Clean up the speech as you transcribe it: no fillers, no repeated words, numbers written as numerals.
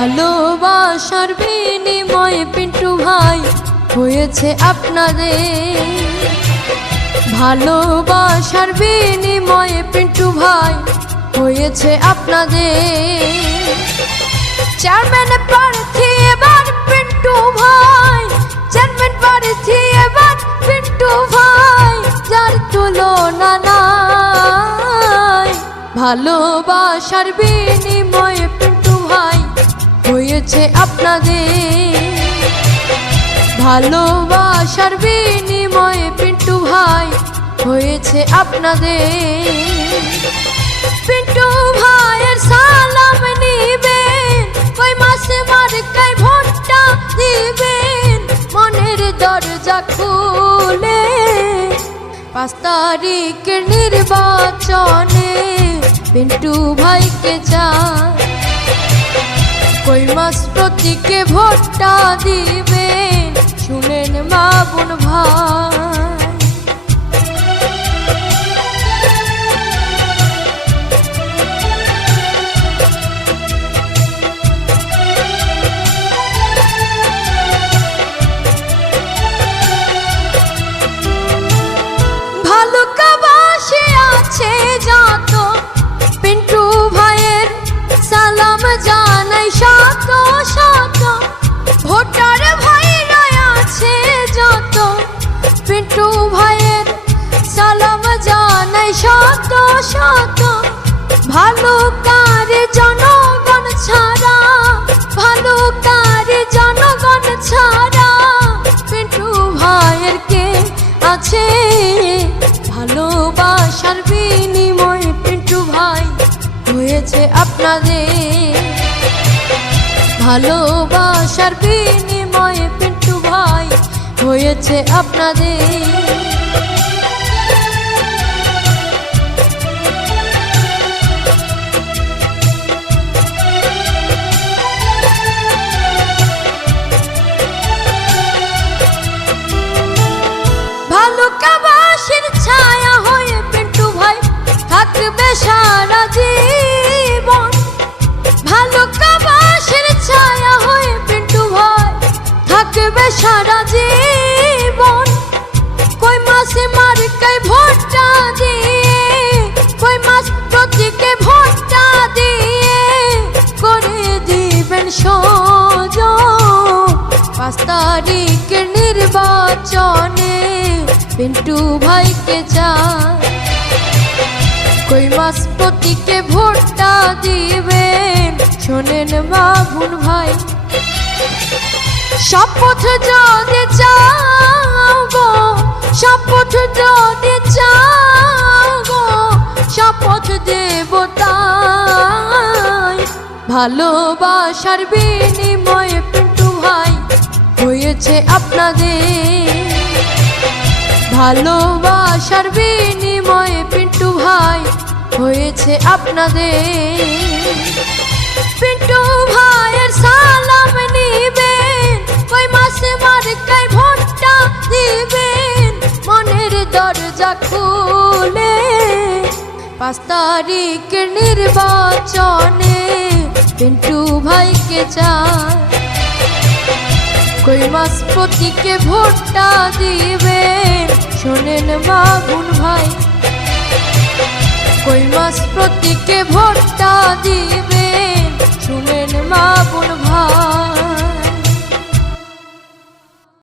ভালোবাসার বিনিময়ে পিন্টু ভাই হয়েছে আপনাদের। ভালোবাসার বিনিময়ে পিন্টু ভাই হয়েছে আপনাদের। চেয়ারম্যান প্রার্থী এবার পিন্টু ভাই, চেয়ারম্যান প্রার্থী এবার পিন্টু ভাই, যার তুলনা নাই। ভালোবাসার বিনিময়ে পিন্টু ভাই হয়েছে আপনাদের। ভালোবাসার বিনিময়ে পিন্টু ভাই হয়েছে আপনাদের। পিন্টু ভাইয়ের সালাম নিবেন, কই মাসে মার্কায় ভোটটা দিবেন, মনের দরজা খুলে 5 তারিখের নির্বাচনে পিন্টু ভাইকে চায়। কই মাস প্রতীকে ভোটটা দিবেন, শুনেন মা বোন ভাই। ভালোবাসে আছে যত পিন্টু ভাইয়ের সালাম জানাই শত শত। ভোটার ভাইরা আছে যত পিন্টু ভাইয়ের সালাম জানাই শত শত। ভালো কারে জনগণ ছাড়া, ভালো কারে জনগণ ছাড়া পিন্টু ভাইয়ের কে আছে। ভালোবাসার বিনিময়ে পিন্টু ভাই হয়েছে আপনাদের। ভালোবাসার বিনিময়ে পিন্টু ভাই হয়েছে আপনাদের। ভালোবাসার ছায়া হয়ে পিন্টু ভাই থাকবে সারা জীবন। ভালোবাসার ছায়া হয়ে পিন্টু ভাই থাকবে সারা জীবন। কই মাসে মার্কায় ভোটটা দিয়ে, কই মাস প্রতীকে ভোটটা দিয়ে করে দিবেন সুযোগ। 5 তারিখের নির্বাচনে পিন্টু ভাইকে চায়। কই মাস প্রতীকে ভোটটা দিবেন, শোনেন মা বোন ভাই। শপথ যদি চাও গো, শপথ যদি চাও গো, শপথ দেব তাই। ভালোবাসার বিনিময়ে পিন্টু ভাই হয়েছে আপনাদের। ভালোবাসার বিনিময়ে পিন্টু ভাই হয়েছে আপনাদের। পিন্টু ভাইয়ের সালাম নিবেন, কই মাসে মার্কায় ভোটটা দিবেন, মনের দরজা খুলে 5 তারিখের নির্বাচনে পিন্টু ভাইকে চায়। কই মাস প্রতীকে ভোটটা দিবেন, শোনেন মা বোন ভাই। কই মাস প্রতীকে ভোটটা দিবেন,